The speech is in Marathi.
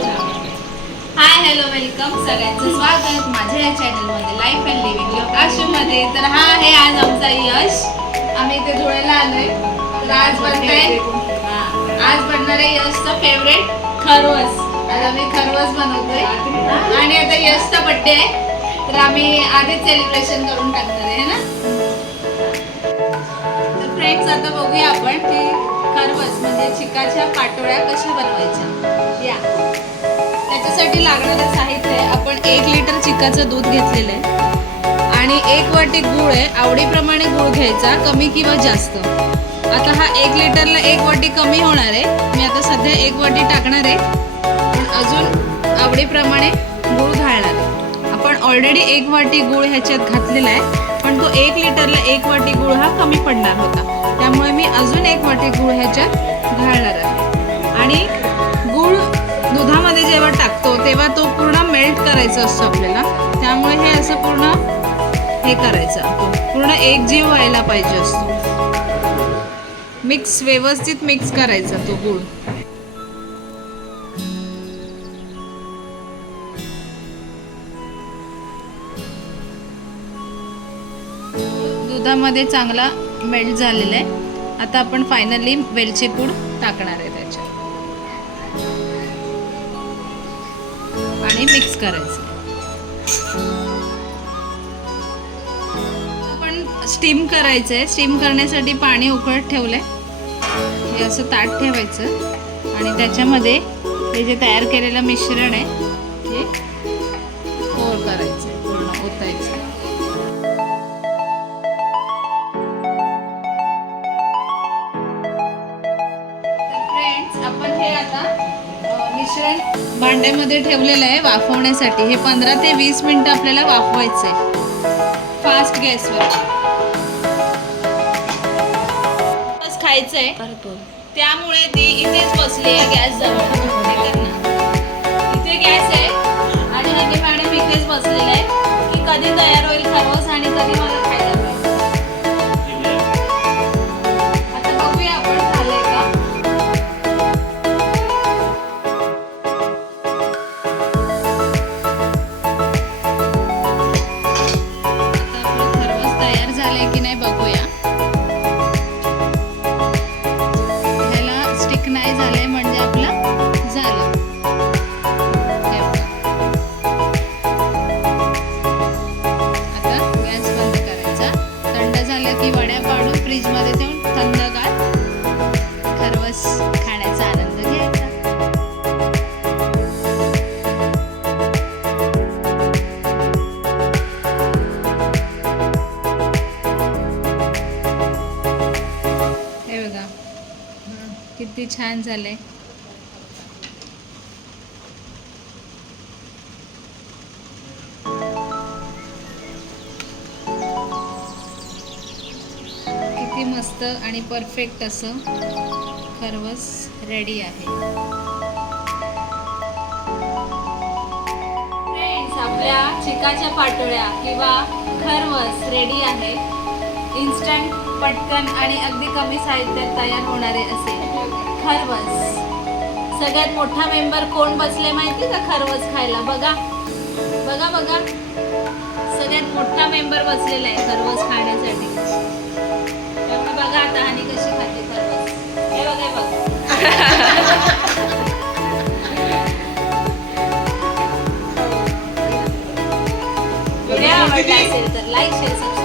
हाय हॅलो वेलकम सगळ्यांचं स्वागत माझ्या या चॅनलमध्ये लाईफ अँड लिव्हिंग लोक आश्रममध्ये तर हा आहे आज आमचा यश. आम्ही इथे धुळ्याला आलोय. तर आज बनतंय आज बनणार आहे यशचं फेवरेट खरवस. आज आम्ही खरवस बनवतोय. आणि आता यशचा बड्डे आहे. तर आम्ही आधीच सेलिब्रेशन करून टाकणार आहे ना? तर फ्रेंड्स आता बघूया आपण की खरवस म्हणजे चिकाच्या पाटोळ्या कशा बनवायच्या? या. त्याच्यासाठी लागणारं साहित्य आहे. आपण एक लिटर चिकाचं दूध घेतलेलं आहे. आणि एक वाटी गूळ आहे. आवडीप्रमाणे गूळ घ्यायचा कमी किंवा जास्त. आता हा एक लिटरला एक वाटी कमी होणार आहे. मी आता सध्या एक वाटी टाकणार आहे. पण अजून आवडीप्रमाणे गूळ घालणार आहे. आपण ऑलरेडी एक वाटी गूळ ह्याच्यात घातलेला आहे. पण तो एक लिटरला एक वाटी गूळ हा कमी पडणार होता. त्यामुळे मी अजून एक वाटी गूळ ह्याच्यात घालणार आहे. आणि गूळ दुधामध्ये जेव्हा टाकतो तेव्हा तो पूर्ण मेल्ट करायचा असतो आपल्याला. त्यामुळे हे असं पूर्ण हे करायचं. पूर्ण एक जीव व्हायला पाहिजे असतो. मिक्स व्यवस्थित मिक्स करायचा तो गूळ. दुधामध्ये चांगला मेल्ट झालेला आहे. आता आपण फायनली वेलची पूड टाकणार आहे त्याच्यात. आणि मिक्स करायचं. आपण स्टीम करायचं आहे स्टीम करण्यासाठी पाणी उकळत ठेवलंय. हे असं ताट ठेवायचं. आणि त्याच्यामध्ये हे जे तयार केलेलं मिश्रण आहे हे पोर करायचं पूर्ण ओतायचं. आपण हे आता मिश्रण भांड्यामध्ये ठेवलेलं आहे वाफवण्यासाठी. हे पंधरा ते वीस मिनिटं आपल्याला वाफवायचं आहे फास्ट गॅसवर बस खायचं आहे त्यामुळे ती इथेच बसली आहे गॅस जवळ. इथे गॅस आहे. आणि हे मॅडम इथेच बसलेलं आहे की कधी तयार होईल खरवस आणि कधी मला वड्या काढून फ्रीजमध्ये ठेवून थंडगार खरवस खाण्याचा आनंद घ्यायचा. हे बघा किती छान झाले किती मस्त आणि परफेक्ट असं खरवस रेडी आहे. फ्रेंड्स आपल्या चिकाच्या पाटोळ्या किंवा खरवस रेडी आहे. इन्स्टंट पटकन आणि अगदी कमी साहित्यात तयार होणारे असे खरवस. सगळ्यात मोठा मेंबर कोण बसले माहिती का खरवस खायला? बघा. बघा बघा. सगळ्यात मोठा मेंबर बसलेला आहे खरवस खाण्यासाठी. व्हिडिओ आवडला असेल तर लाईक शेअर